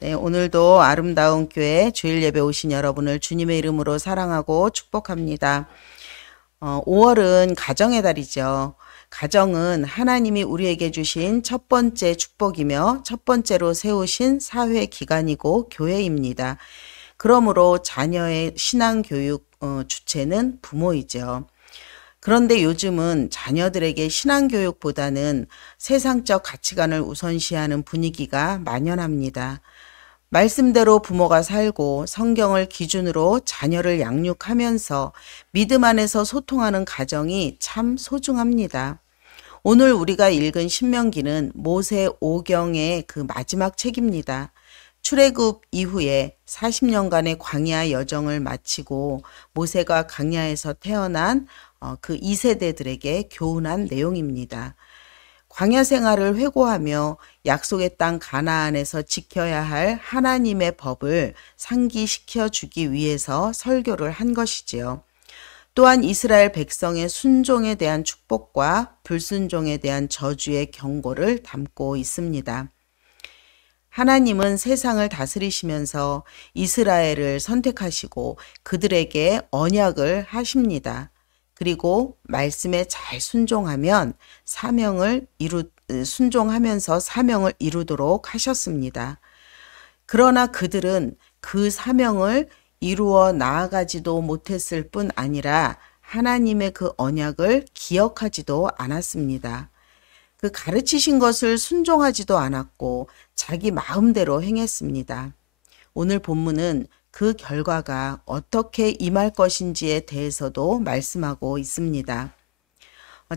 네, 오늘도 아름다운 교회 주일 예배 오신 여러분을 주님의 이름으로 사랑하고 축복합니다. 5월은 가정의 달이죠. 가정은 하나님이 우리에게 주신 첫 번째 축복이며 첫 번째로 세우신 사회 기관이고 교회입니다. 그러므로 자녀의 신앙 교육 주체는 부모이죠. 그런데 요즘은 자녀들에게 신앙 교육보다는 세상적 가치관을 우선시하는 분위기가 만연합니다. 말씀대로 부모가 살고 성경을 기준으로 자녀를 양육하면서 믿음 안에서 소통하는 가정이 참 소중합니다. 오늘 우리가 읽은 신명기는 모세 오경의 그 마지막 책입니다. 출애굽 이후에 40년간의 광야 여정을 마치고 모세가 광야에서 태어난 그 2세대들에게 교훈한 내용입니다. 광야 생활을 회고하며 약속의 땅 가나안에서 지켜야 할 하나님의 법을 상기시켜 주기 위해서 설교를 한 것이지요. 또한 이스라엘 백성의 순종에 대한 축복과 불순종에 대한 저주의 경고를 담고 있습니다. 하나님은 세상을 다스리시면서 이스라엘을 선택하시고 그들에게 언약을 하십니다. 그리고 말씀에 잘 순종하면서 사명을 이루도록 하셨습니다. 그러나 그들은 그 사명을 이루어 나아가지도 못했을 뿐 아니라 하나님의 그 언약을 기억하지도 않았습니다. 그 가르치신 것을 순종하지도 않았고 자기 마음대로 행했습니다. 오늘 본문은 그 결과가 어떻게 임할 것인지에 대해서도 말씀하고 있습니다.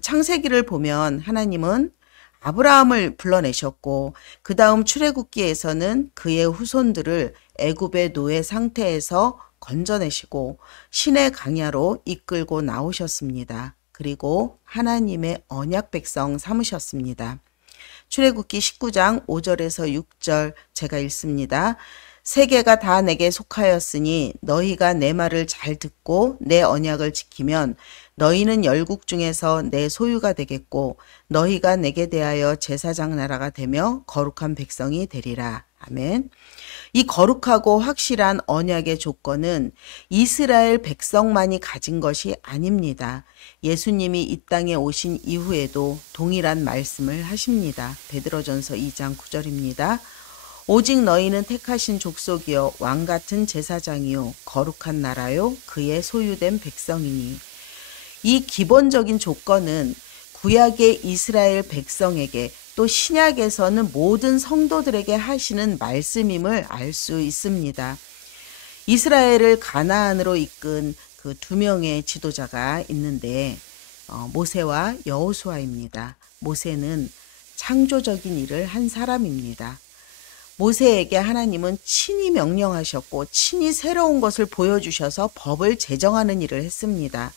창세기를 보면 하나님은 아브라함을 불러내셨고 그 다음 출애굽기에서는 그의 후손들을 애굽의 노예 상태에서 건져내시고 신의 광야로 이끌고 나오셨습니다. 그리고 하나님의 언약 백성 삼으셨습니다. 출애굽기 19장 5절에서 6절 제가 읽습니다. 세계가 다 내게 속하였으니 너희가 내 말을 잘 듣고 내 언약을 지키면 너희는 열국 중에서 내 소유가 되겠고 너희가 내게 대하여 제사장 나라가 되며 거룩한 백성이 되리라. 아멘. 이 거룩하고 확실한 언약의 조건은 이스라엘 백성만이 가진 것이 아닙니다. 예수님이 이 땅에 오신 이후에도 동일한 말씀을 하십니다. 베드로전서 2장 9절입니다. 오직 너희는 택하신 족속이요 왕같은 제사장이요 거룩한 나라요 그의 소유된 백성이니. 이 기본적인 조건은 구약의 이스라엘 백성에게 또 신약에서는 모든 성도들에게 하시는 말씀임을 알 수 있습니다. 이스라엘을 가나안으로 이끈 그 두 명의 지도자가 있는데 모세와 여호수아입니다. 모세는 창조적인 일을 한 사람입니다. 모세에게 하나님은 친히 명령하셨고 친히 새로운 것을 보여주셔서 법을 제정하는 일을 했습니다.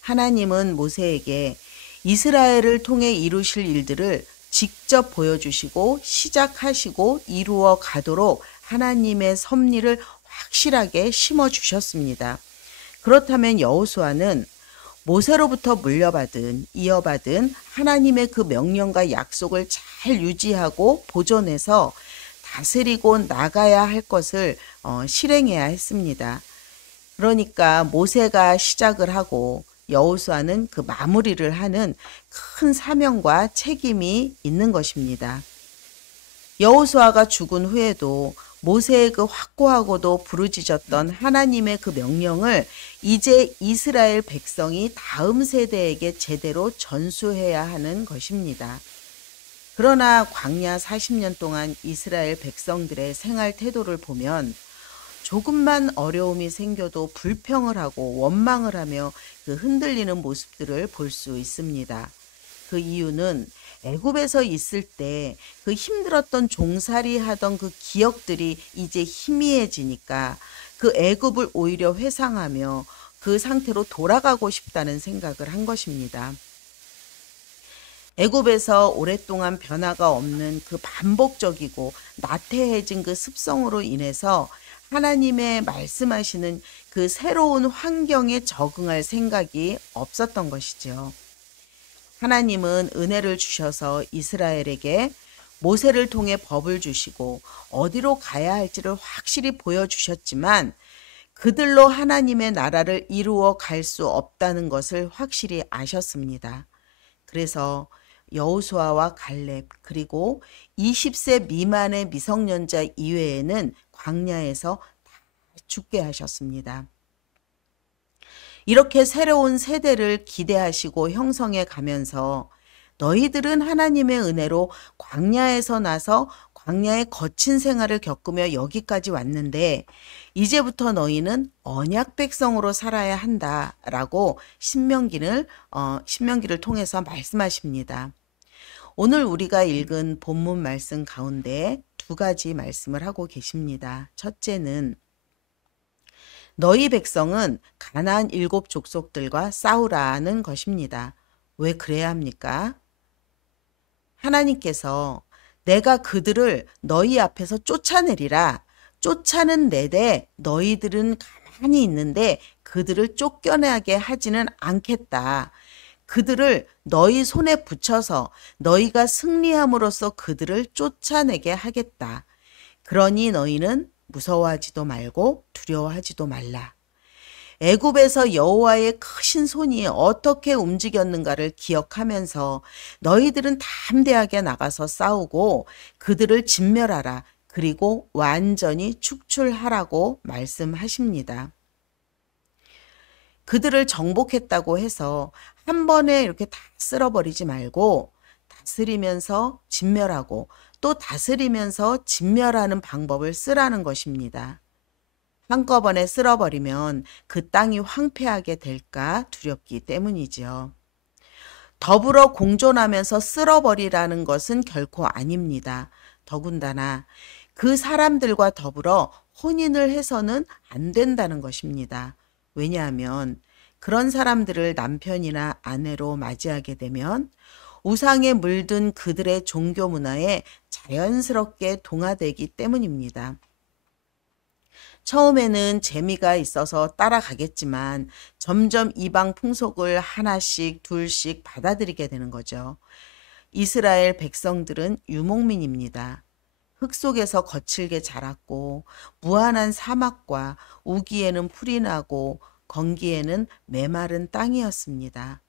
하나님은 모세에게 이스라엘을 통해 이루실 일들을 직접 보여주시고 시작하시고 이루어 가도록 하나님의 섭리를 확실하게 심어주셨습니다. 그렇다면 여호수아는 모세로부터 이어받은 하나님의 그 명령과 약속을 잘 유지하고 보존해서 다스리고 나가야 할 것을 실행해야 했습니다. 그러니까 모세가 시작을 하고 여호수아는 그 마무리를 하는 큰 사명과 책임이 있는 것입니다. 여호수아가 죽은 후에도 모세의 그 확고하고도 부르짖었던 하나님의 그 명령을 이제 이스라엘 백성이 다음 세대에게 제대로 전수해야 하는 것입니다. 그러나 광야 40년 동안 이스라엘 백성들의 생활 태도를 보면 조금만 어려움이 생겨도 불평을 하고 원망을 하며 그 흔들리는 모습들을 볼 수 있습니다. 그 이유는 애굽에서 있을 때 그 힘들었던 종살이 하던 그 기억들이 이제 희미해지니까 그 애굽을 오히려 회상하며 그 상태로 돌아가고 싶다는 생각을 한 것입니다. 애굽에서 오랫동안 변화가 없는 그 반복적이고 나태해진 그 습성으로 인해서 하나님의 말씀하시는 그 새로운 환경에 적응할 생각이 없었던 것이죠. 하나님은 은혜를 주셔서 이스라엘에게 모세를 통해 법을 주시고 어디로 가야 할지를 확실히 보여주셨지만 그들로 하나님의 나라를 이루어 갈 수 없다는 것을 확실히 아셨습니다. 그래서 여호수아와 갈렙 그리고 20세 미만의 미성년자 이외에는 광야에서 다 죽게 하셨습니다. 이렇게 새로운 세대를 기대하시고 형성해 가면서 너희들은 하나님의 은혜로 광야에서 나서 광야의 거친 생활을 겪으며 여기까지 왔는데 이제부터 너희는 언약 백성으로 살아야 한다라고 신명기를 통해서 말씀하십니다. 오늘 우리가 읽은 본문 말씀 가운데 두 가지 말씀을 하고 계십니다. 첫째는 너희 백성은 가나안 7 족속들과 싸우라는 것입니다. 왜 그래야 합니까? 하나님께서 내가 그들을 너희 앞에서 쫓아내리라. 쫓아는 내되 너희들은 가만히 있는데 그들을 쫓겨나게 하지는 않겠다. 그들을 너희 손에 붙여서 너희가 승리함으로써 그들을 쫓아내게 하겠다. 그러니 너희는 무서워하지도 말고 두려워하지도 말라. 애굽에서 여호와의 크신 손이 어떻게 움직였는가를 기억하면서 너희들은 담대하게 나가서 싸우고 그들을 진멸하라. 그리고 완전히 축출하라고 말씀하십니다. 그들을 정복했다고 해서 한 번에 이렇게 다 쓸어버리지 말고 다스리면서 진멸하고 또 다스리면서 진멸하는 방법을 쓰라는 것입니다. 한꺼번에 쓸어버리면 그 땅이 황폐하게 될까 두렵기 때문이지요. 더불어 공존하면서 쓸어버리라는 것은 결코 아닙니다. 더군다나 그 사람들과 더불어 혼인을 해서는 안 된다는 것입니다. 왜냐하면 그런 사람들을 남편이나 아내로 맞이하게 되면 우상에 물든 그들의 종교 문화에 자연스럽게 동화되기 때문입니다. 처음에는 재미가 있어서 따라가겠지만 점점 이방 풍속을 하나씩 둘씩 받아들이게 되는 거죠. 이스라엘 백성들은 유목민입니다. 흙 속에서 거칠게 자랐고 무한한 사막과 우기에는 풀이 나고 건기에는 메마른 땅이었습니다.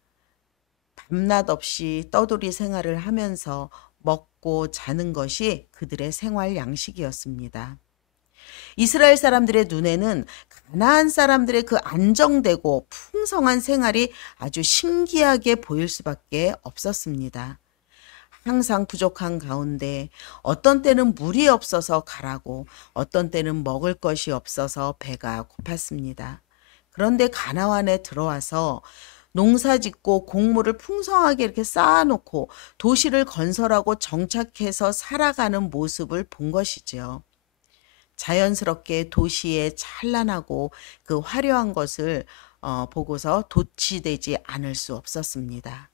밤낮 없이 떠돌이 생활을 하면서 먹고 자는 것이 그들의 생활 양식이었습니다. 이스라엘 사람들의 눈에는 가나안 사람들의 그 안정되고 풍성한 생활이 아주 신기하게 보일 수밖에 없었습니다. 항상 부족한 가운데 어떤 때는 물이 없어서 가라고 어떤 때는 먹을 것이 없어서 배가 고팠습니다. 그런데 가나안에 들어와서 농사 짓고 곡물을 풍성하게 이렇게 쌓아놓고 도시를 건설하고 정착해서 살아가는 모습을 본 것이지요. 자연스럽게 도시의 찬란하고 그 화려한 것을 보고서 도취되지 않을 수 없었습니다.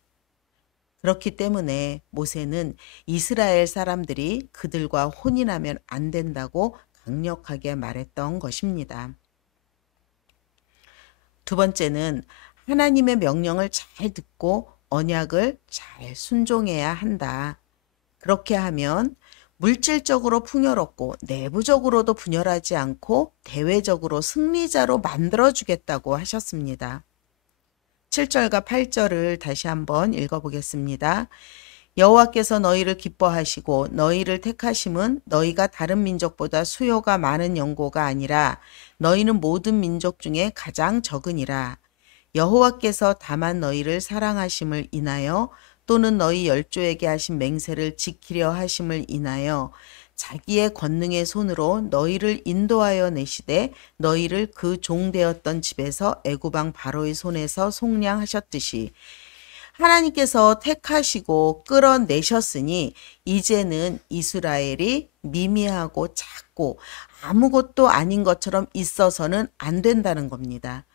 그렇기 때문에 모세는 이스라엘 사람들이 그들과 혼인하면 안 된다고 강력하게 말했던 것입니다. 두 번째는 하나님의 명령을 잘 듣고 언약을 잘 순종해야 한다. 그렇게 하면 물질적으로 풍요롭고 내부적으로도 분열하지 않고 대외적으로 승리자로 만들어주겠다고 하셨습니다. 7절과 8절을 다시 한번 읽어보겠습니다. 여호와께서 너희를 기뻐하시고 너희를 택하심은 너희가 다른 민족보다 수요가 많은 연고가 아니라 너희는 모든 민족 중에 가장 적으니라. 여호와께서 다만 너희를 사랑하심을 인하여 또는 너희 열조에게 하신 맹세를 지키려 하심을 인하여 자기의 권능의 손으로 너희를 인도하여 내시되 너희를 그 종되었던 집에서 애굽 왕 바로의 손에서 속량하셨듯이 하나님께서 택하시고 끌어내셨으니 이제는 이스라엘이 미미하고 작고 아무것도 아닌 것처럼 있어서는 안 된다는 겁니다.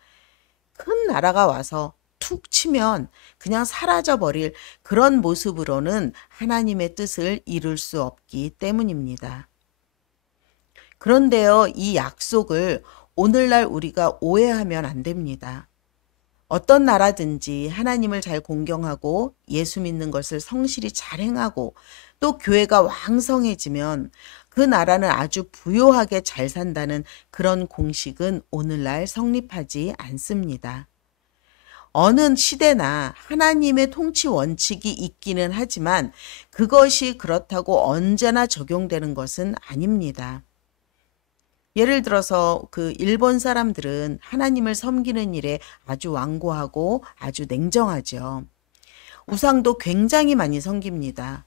큰 나라가 와서 툭 치면 그냥 사라져버릴 그런 모습으로는 하나님의 뜻을 이룰 수 없기 때문입니다. 그런데요, 이 약속을 오늘날 우리가 오해하면 안 됩니다. 어떤 나라든지 하나님을 잘 공경하고 예수 믿는 것을 성실히 잘 행하고 또 교회가 왕성해지면 그 나라는 아주 부요하게 잘 산다는 그런 공식은 오늘날 성립하지 않습니다. 어느 시대나 하나님의 통치 원칙이 있기는 하지만 그것이 그렇다고 언제나 적용되는 것은 아닙니다. 예를 들어서 그 일본 사람들은 하나님을 섬기는 일에 아주 완고하고 아주 냉정하죠. 우상도 굉장히 많이 섬깁니다.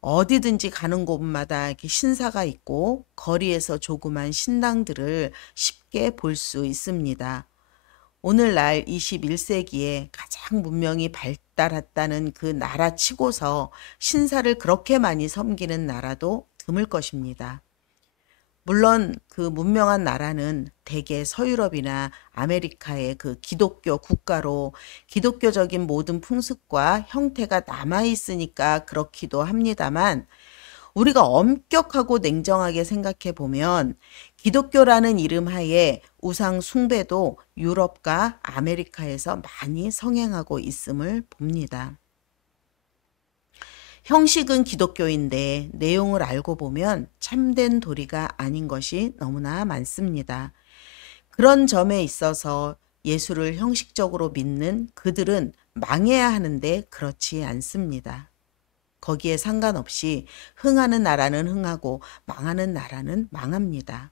어디든지 가는 곳마다 이렇게 신사가 있고 거리에서 조그만 신당들을 쉽게 볼 수 있습니다. 오늘날 21세기에 가장 문명이 발달했다는 그 나라 치고서 신사를 그렇게 많이 섬기는 나라도 드물 것입니다. 물론 그 문명한 나라는 대개 서유럽이나 아메리카의 그 기독교 국가로 기독교적인 모든 풍습과 형태가 남아있으니까 그렇기도 합니다만 우리가 엄격하고 냉정하게 생각해 보면 기독교라는 이름 하에 우상 숭배도 유럽과 아메리카에서 많이 성행하고 있음을 봅니다. 형식은 기독교인데 내용을 알고 보면 참된 도리가 아닌 것이 너무나 많습니다. 그런 점에 있어서 예수를 형식적으로 믿는 그들은 망해야 하는데 그렇지 않습니다. 거기에 상관없이 흥하는 나라는 흥하고 망하는 나라는 망합니다.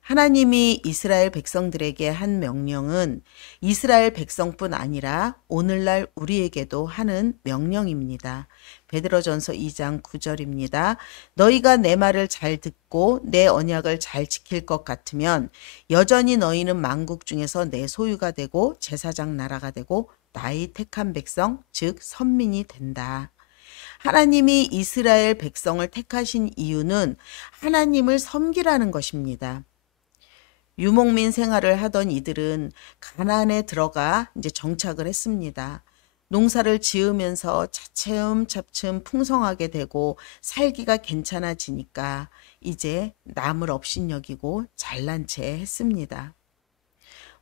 하나님이 이스라엘 백성들에게 한 명령은 이스라엘 백성뿐 아니라 오늘날 우리에게도 하는 명령입니다. 베드로전서 2장 9절입니다. 너희가 내 말을 잘 듣고 내 언약을 잘 지킬 것 같으면 여전히 너희는 만국 중에서 내 소유가 되고 제사장 나라가 되고 나의 택한 백성 즉 선민이 된다. 하나님이 이스라엘 백성을 택하신 이유는 하나님을 섬기라는 것입니다. 유목민 생활을 하던 이들은 가나안에 들어가 이제 정착을 했습니다. 농사를 지으면서 차츰차츰 풍성하게 되고 살기가 괜찮아지니까 이제 남을 업신여기고 잘난 체 했습니다.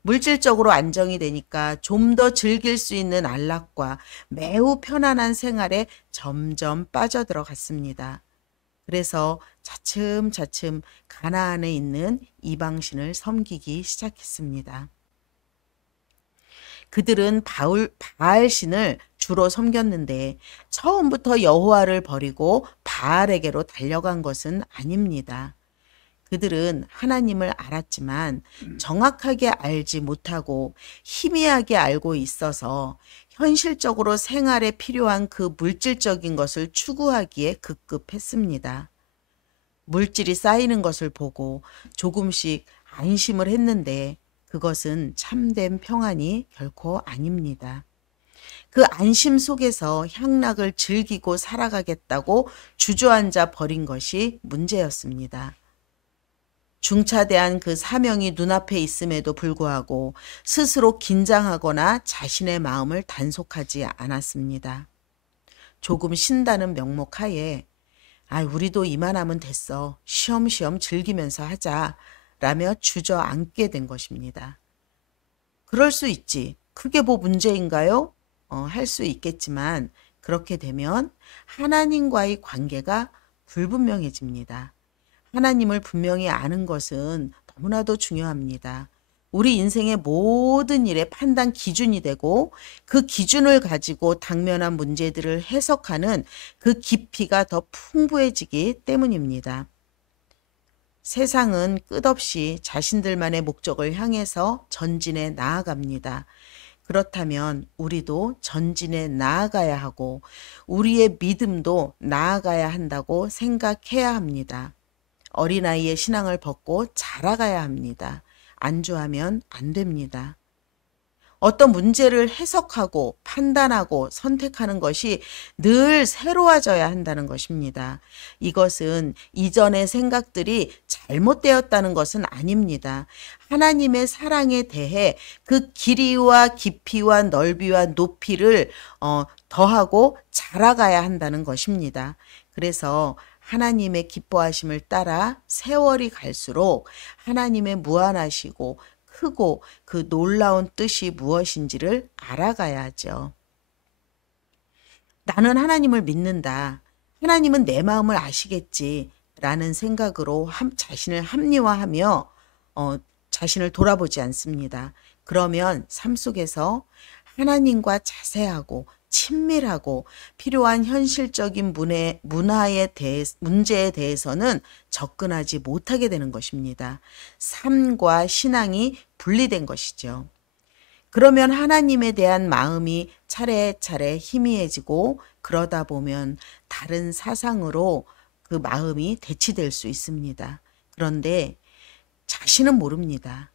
물질적으로 안정이 되니까 좀 더 즐길 수 있는 안락과 매우 편안한 생활에 점점 빠져들어갔습니다. 그래서 차츰차츰 가나안에 있는 이방신을 섬기기 시작했습니다. 그들은 바알신을 주로 섬겼는데 처음부터 여호와를 버리고 바알에게로 달려간 것은 아닙니다. 그들은 하나님을 알았지만 정확하게 알지 못하고 희미하게 알고 있어서 현실적으로 생활에 필요한 그 물질적인 것을 추구하기에 급급했습니다. 물질이 쌓이는 것을 보고 조금씩 안심을 했는데 그것은 참된 평안이 결코 아닙니다. 그 안심 속에서 향락을 즐기고 살아가겠다고 주저앉아 버린 것이 문제였습니다. 중차대한 그 사명이 눈앞에 있음에도 불구하고 스스로 긴장하거나 자신의 마음을 단속하지 않았습니다. 조금 쉰다는 명목 하에 우리도 이만하면 됐어. 쉬엄쉬엄 즐기면서 하자. 라며 주저앉게 된 것입니다. 그럴 수 있지. 그게 뭐 문제인가요? 할 수 있겠지만 그렇게 되면 하나님과의 관계가 불분명해집니다. 하나님을 분명히 아는 것은 너무나도 중요합니다. 우리 인생의 모든 일의 판단 기준이 되고 그 기준을 가지고 당면한 문제들을 해석하는 그 깊이가 더 풍부해지기 때문입니다. 세상은 끝없이 자신들만의 목적을 향해서 전진해 나아갑니다. 그렇다면 우리도 전진해 나아가야 하고 우리의 믿음도 나아가야 한다고 생각해야 합니다. 어린아이의 신앙을 벗고 자라가야 합니다. 안주하면 안 됩니다. 어떤 문제를 해석하고 판단하고 선택하는 것이 늘 새로워져야 한다는 것입니다. 이것은 이전의 생각들이 잘못되었다는 것은 아닙니다. 하나님의 사랑에 대해 그 길이와 깊이와 넓이와 높이를 더하고 자라가야 한다는 것입니다. 그래서 하나님의 기뻐하심을 따라 세월이 갈수록 하나님의 무한하시고 크고 그 놀라운 뜻이 무엇인지를 알아가야죠. 나는 하나님을 믿는다. 하나님은 내 마음을 아시겠지. 라는 생각으로 자신을 합리화하며 자신을 돌아보지 않습니다. 그러면 삶 속에서 하나님과 자세하고 친밀하고 필요한 현실적인 문제에 대해서는 접근하지 못하게 되는 것입니다. 삶과 신앙이 분리된 것이죠. 그러면 하나님에 대한 마음이 차례차례 희미해지고 그러다 보면 다른 사상으로 그 마음이 대치될 수 있습니다. 그런데 자신은 모릅니다.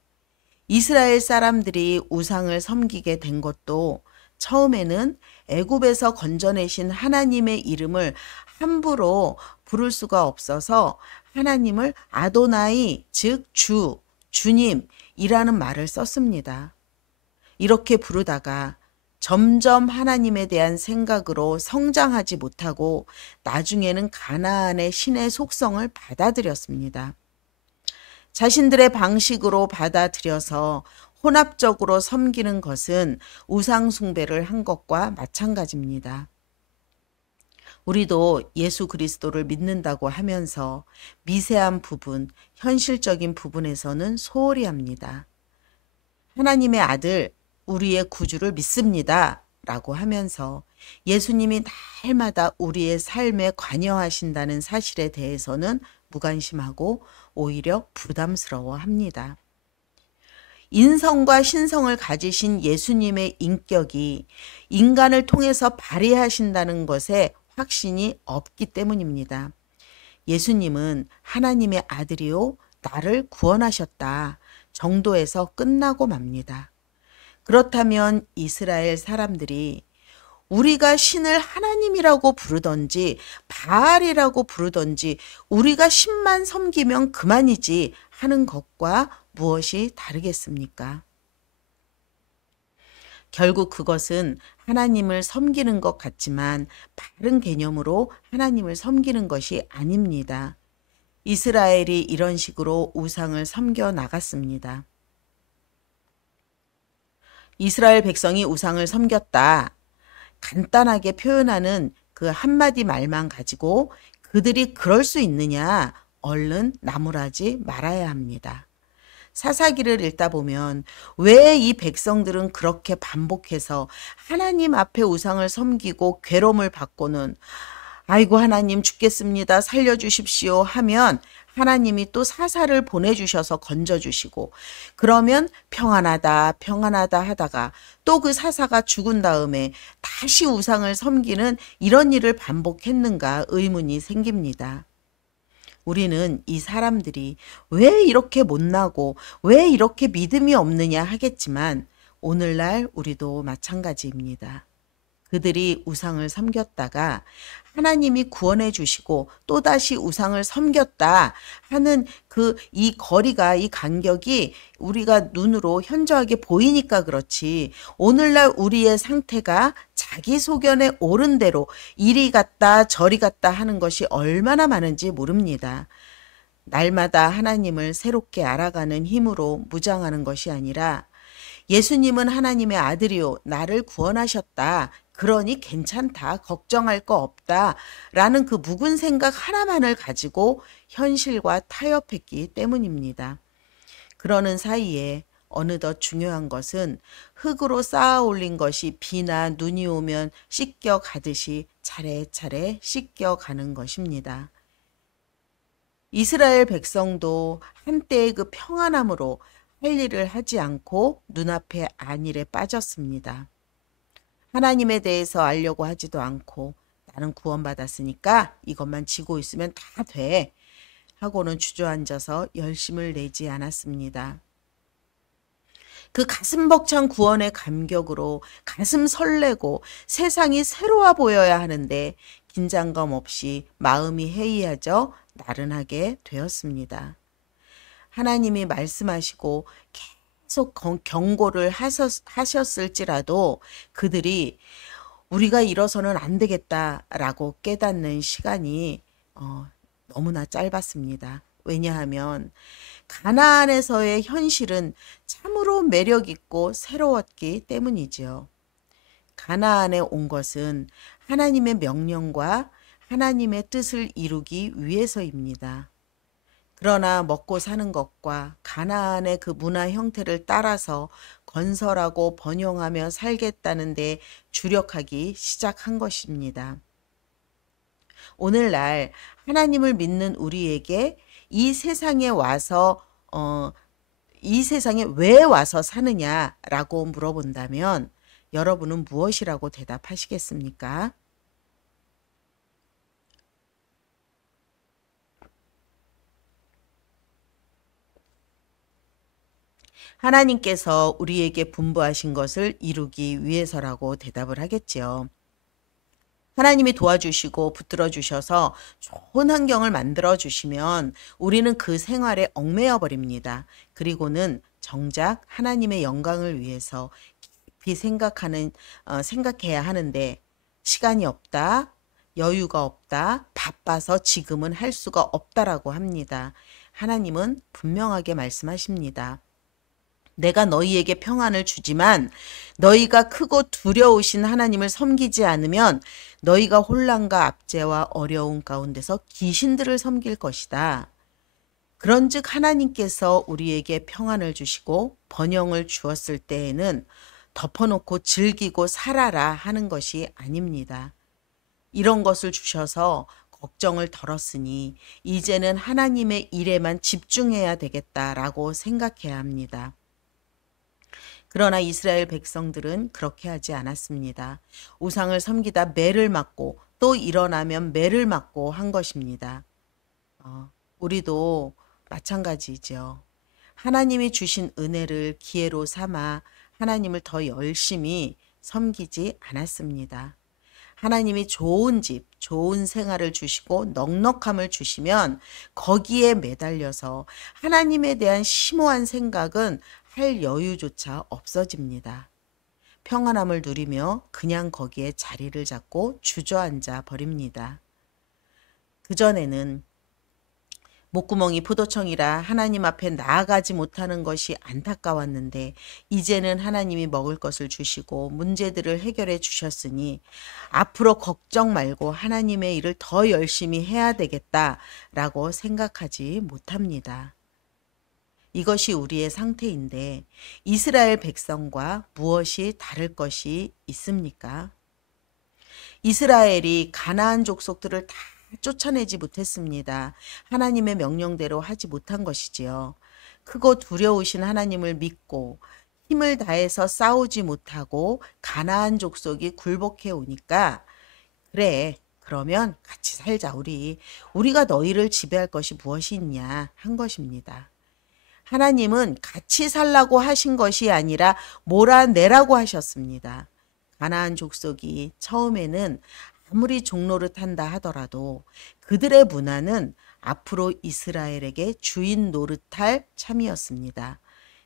이스라엘 사람들이 우상을 섬기게 된 것도 처음에는 애굽에서 건져내신 하나님의 이름을 함부로 부를 수가 없어서 하나님을 아도나이, 즉 주, 주님이라는 말을 썼습니다. 이렇게 부르다가 점점 하나님에 대한 생각으로 성장하지 못하고 나중에는 가나안의 신의 속성을 받아들였습니다. 자신들의 방식으로 받아들여서 혼합적으로 섬기는 것은 우상 숭배를 한 것과 마찬가지입니다. 우리도 예수 그리스도를 믿는다고 하면서 미세한 부분, 현실적인 부분에서는 소홀히 합니다. 하나님의 아들, 우리의 구주를 믿습니다. 라고 하면서 예수님이 날마다 우리의 삶에 관여하신다는 사실에 대해서는 무관심하고 오히려 부담스러워 합니다. 인성과 신성을 가지신 예수님의 인격이 인간을 통해서 발휘하신다는 것에 확신이 없기 때문입니다. 예수님은 하나님의 아들이요, 나를 구원하셨다 정도에서 끝나고 맙니다. 그렇다면 이스라엘 사람들이 우리가 신을 하나님이라고 부르던지 바알이라고 부르던지 우리가 신만 섬기면 그만이지 하는 것과 무엇이 다르겠습니까? 결국 그것은 하나님을 섬기는 것 같지만 바른 개념으로 하나님을 섬기는 것이 아닙니다. 이스라엘이 이런 식으로 우상을 섬겨 나갔습니다. 이스라엘 백성이 우상을 섬겼다. 간단하게 표현하는 그 한마디 말만 가지고 그들이 그럴 수 있느냐 얼른 나무라지 말아야 합니다. 사사기를 읽다 보면 왜 이 백성들은 그렇게 반복해서 하나님 앞에 우상을 섬기고 괴로움을 받고는 아이고 하나님 죽겠습니다 살려주십시오 하면 하나님이 또 사사를 보내주셔서 건져주시고 그러면 평안하다 평안하다 하다가 또 그 사사가 죽은 다음에 다시 우상을 섬기는 이런 일을 반복했는가 의문이 생깁니다. 우리는 이 사람들이 왜 이렇게 못나고 왜 이렇게 믿음이 없느냐 하겠지만 오늘날 우리도 마찬가지입니다. 그들이 우상을 섬겼다가 하나님이 구원해 주시고 또다시 우상을 섬겼다 하는 이 거리가 이 간격이 우리가 눈으로 현저하게 보이니까 그렇지 오늘날 우리의 상태가 자기 소견에 옳은 대로 이리 갔다 저리 갔다 하는 것이 얼마나 많은지 모릅니다. 날마다 하나님을 새롭게 알아가는 힘으로 무장하는 것이 아니라 예수님은 하나님의 아들이요 나를 구원하셨다. 그러니 괜찮다. 걱정할 거 없다. 라는 그 묵은 생각 하나만을 가지고 현실과 타협했기 때문입니다. 그러는 사이에 어느덧 중요한 것은 흙으로 쌓아 올린 것이 비나 눈이 오면 씻겨 가듯이 차례차례 씻겨 가는 것입니다. 이스라엘 백성도 한때의 그 평안함으로 할 일을 하지 않고 눈앞의 안일에 빠졌습니다. 하나님에 대해서 알려고 하지도 않고 나는 구원받았으니까 이것만 지고 있으면 다 돼 하고는 주저앉아서 열심을 내지 않았습니다. 그 가슴 벅찬 구원의 감격으로 가슴 설레고 세상이 새로워 보여야 하는데 긴장감 없이 마음이 해이해져 나른하게 되었습니다. 하나님이 말씀하시고 계속 경고를 하셨을지라도 그들이 우리가 이러서는 안 되겠다라고 깨닫는 시간이 너무나 짧았습니다. 왜냐하면 가나안에서의 현실은 참으로 매력 있고 새로웠기 때문이지요. 가나안에 온 것은 하나님의 명령과 하나님의 뜻을 이루기 위해서입니다. 그러나 먹고 사는 것과 가나안의 그 문화 형태를 따라서 건설하고 번영하며 살겠다는 데 주력하기 시작한 것입니다. 오늘날 하나님을 믿는 우리에게 이 세상에 와서 이 세상에 왜 와서 사느냐라고 물어본다면 여러분은 무엇이라고 대답하시겠습니까? 하나님께서 우리에게 분부하신 것을 이루기 위해서라고 대답을 하겠지요. 하나님이 도와주시고 붙들어 주셔서 좋은 환경을 만들어 주시면 우리는 그 생활에 얽매여 버립니다. 그리고는 정작 하나님의 영광을 위해서 깊이 생각해야 하는데 시간이 없다, 여유가 없다, 바빠서 지금은 할 수가 없다라고 합니다. 하나님은 분명하게 말씀하십니다. 내가 너희에게 평안을 주지만 너희가 크고 두려우신 하나님을 섬기지 않으면 너희가 혼란과 압제와 어려움 가운데서 귀신들을 섬길 것이다. 그런즉 하나님께서 우리에게 평안을 주시고 번영을 주었을 때에는 덮어놓고 즐기고 살아라 하는 것이 아닙니다. 이런 것을 주셔서 걱정을 덜었으니 이제는 하나님의 일에만 집중해야 되겠다라고 생각해야 합니다. 그러나 이스라엘 백성들은 그렇게 하지 않았습니다. 우상을 섬기다 매를 맞고 또 일어나면 매를 맞고 한 것입니다. 우리도 마찬가지죠. 하나님이 주신 은혜를 기회로 삼아 하나님을 더 열심히 섬기지 않았습니다. 하나님이 좋은 집, 좋은 생활을 주시고 넉넉함을 주시면 거기에 매달려서 하나님에 대한 심오한 생각은 할 여유조차 없어집니다. 평안함을 누리며 그냥 거기에 자리를 잡고 주저앉아 버립니다. 그전에는 목구멍이 포도청이라 하나님 앞에 나아가지 못하는 것이 안타까웠는데 이제는 하나님이 먹을 것을 주시고 문제들을 해결해 주셨으니 앞으로 걱정 말고 하나님의 일을 더 열심히 해야 되겠다라고 생각하지 못합니다. 이것이 우리의 상태인데 이스라엘 백성과 무엇이 다를 것이 있습니까? 이스라엘이 가나안 족속들을 다 쫓아내지 못했습니다. 하나님의 명령대로 하지 못한 것이지요. 크고 두려우신 하나님을 믿고 힘을 다해서 싸우지 못하고 가나안 족속이 굴복해 오니까 그래, 그러면 같이 살자 우리가 너희를 지배할 것이 무엇이 있냐 한 것입니다. 하나님은 같이 살라고 하신 것이 아니라 몰아내라고 하셨습니다. 가나안 족속이 처음에는 아무리 종노릇한다 하더라도 그들의 문화는 앞으로 이스라엘에게 주인 노릇할 참이었습니다.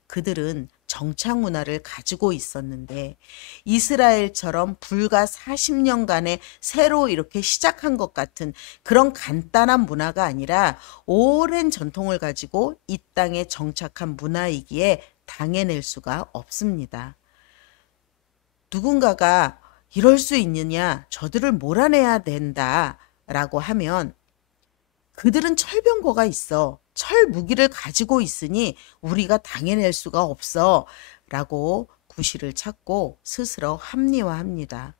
그들은 정착 문화를 가지고 있었는데 이스라엘처럼 불과 40년간에 새로 이렇게 시작한 것 같은 그런 간단한 문화가 아니라 오랜 전통을 가지고 이 땅에 정착한 문화이기에 당해낼 수가 없습니다. 누군가가 이럴 수 있느냐, 저들을 몰아내야 된다라고 하면 그들은 철병거가 있어. 철 무기를 가지고 있으니 우리가 당해낼 수가 없어 라고 구실을 찾고 스스로 합리화합니다.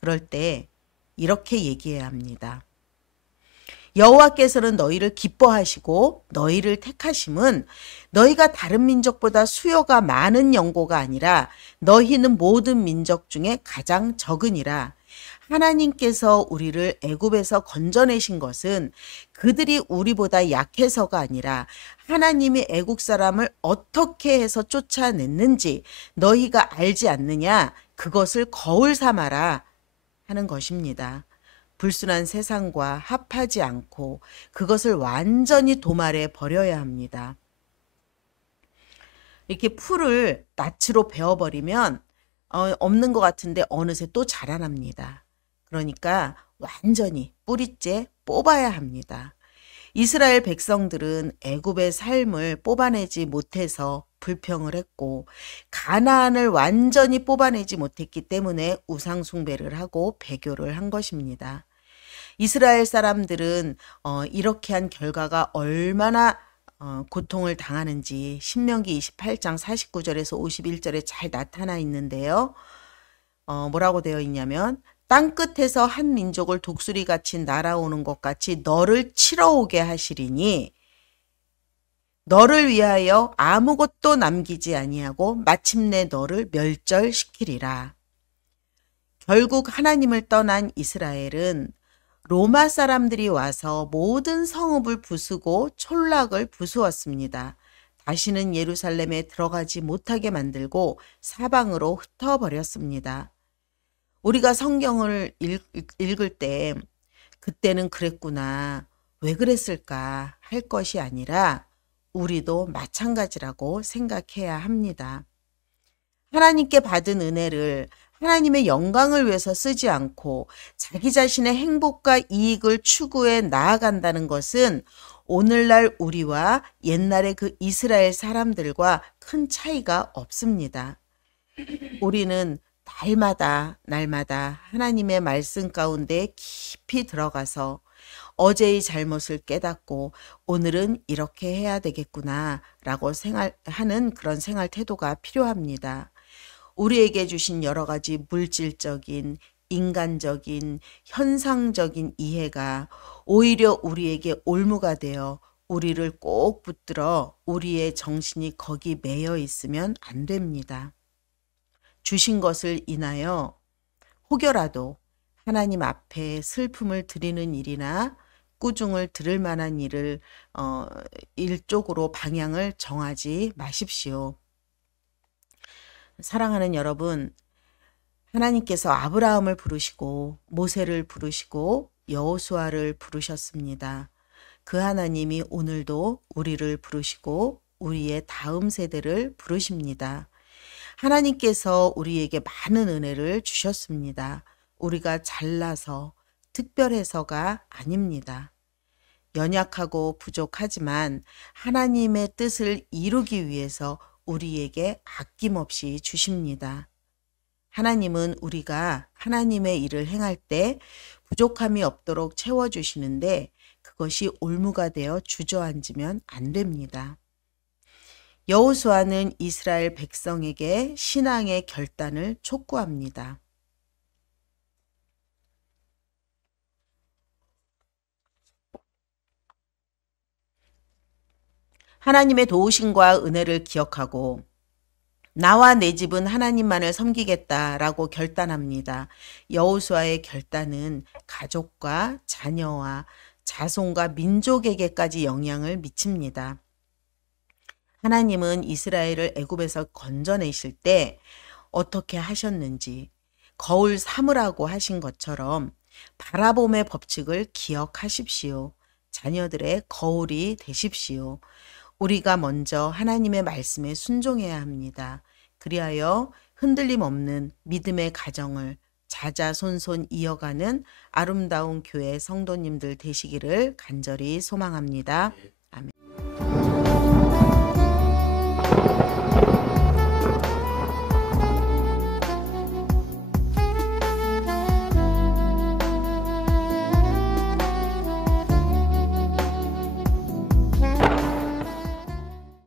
그럴 때 이렇게 얘기해야 합니다. 여호와께서는 너희를 기뻐하시고 너희를 택하심은 너희가 다른 민족보다 수요가 많은 연고가 아니라 너희는 모든 민족 중에 가장 적으니라. 하나님께서 우리를 애굽에서 건져내신 것은 그들이 우리보다 약해서가 아니라 하나님이 애국 사람을 어떻게 해서 쫓아냈는지 너희가 알지 않느냐? 그것을 거울 삼아라 하는 것입니다. 불순한 세상과 합하지 않고 그것을 완전히 도말해 버려야 합니다. 이렇게 풀을 낯으로 베어버리면 없는 것 같은데 어느새 또 자라납니다. 그러니까 완전히 뿌리째 뽑아야 합니다. 이스라엘 백성들은 애굽의 삶을 뽑아내지 못해서 불평을 했고 가나안을 완전히 뽑아내지 못했기 때문에 우상 숭배를 하고 배교를 한 것입니다. 이스라엘 사람들은 이렇게 한 결과가 얼마나 고통을 당하는지 신명기 28장 49절에서 51절에 잘 나타나 있는데요. 뭐라고 되어 있냐면 땅끝에서 한 민족을 독수리같이 날아오는 것 같이 너를 치러 오게 하시리니 너를 위하여 아무것도 남기지 아니하고 마침내 너를 멸절시키리라. 결국 하나님을 떠난 이스라엘은 로마 사람들이 와서 모든 성읍을 부수고 촌락을 부수었습니다. 다시는 예루살렘에 들어가지 못하게 만들고 사방으로 흩어버렸습니다. 우리가 성경을 읽을 때 그때는 그랬구나, 왜 그랬을까 할 것이 아니라 우리도 마찬가지라고 생각해야 합니다. 하나님께 받은 은혜를 하나님의 영광을 위해서 쓰지 않고 자기 자신의 행복과 이익을 추구해 나아간다는 것은 오늘날 우리와 옛날의 그 이스라엘 사람들과 큰 차이가 없습니다. 우리는 날마다 하나님의 말씀 가운데 깊이 들어가서 어제의 잘못을 깨닫고 오늘은 이렇게 해야 되겠구나 라고 하는 그런 생활 태도가 필요합니다. 우리에게 주신 여러 가지 물질적인, 인간적인, 현상적인 이해가 오히려 우리에게 올무가 되어 우리를 꼭 붙들어 우리의 정신이 거기 매여 있으면 안 됩니다. 주신 것을 인하여 혹여라도 하나님 앞에 슬픔을 드리는 일이나 꾸중을 들을 만한 일을 일쪽으로 방향을 정하지 마십시오. 사랑하는 여러분, 하나님께서 아브라함을 부르시고 모세를 부르시고 여호수아를 부르셨습니다. 그 하나님이 오늘도 우리를 부르시고 우리의 다음 세대를 부르십니다. 하나님께서 우리에게 많은 은혜를 주셨습니다. 우리가 잘나서 특별해서가 아닙니다. 연약하고 부족하지만 하나님의 뜻을 이루기 위해서 우리에게 아낌없이 주십니다. 하나님은 우리가 하나님의 일을 행할 때 부족함이 없도록 채워주시는데 그것이 올무가 되어 주저앉으면 안 됩니다. 여호수아는 이스라엘 백성에게 신앙의 결단을 촉구합니다. 하나님의 도우심과 은혜를 기억하고 나와 내 집은 하나님만을 섬기겠다라고 결단합니다. 여호수아의 결단은 가족과 자녀와 자손과 민족에게까지 영향을 미칩니다. 하나님은 이스라엘을 애굽에서 건져내실 때 어떻게 하셨는지 거울 삼으라고 하신 것처럼 바라봄의 법칙을 기억하십시오. 자녀들의 거울이 되십시오. 우리가 먼저 하나님의 말씀에 순종해야 합니다. 그리하여 흔들림 없는 믿음의 가정을 자자손손 이어가는 아름다운 교회 성도님들 되시기를 간절히 소망합니다.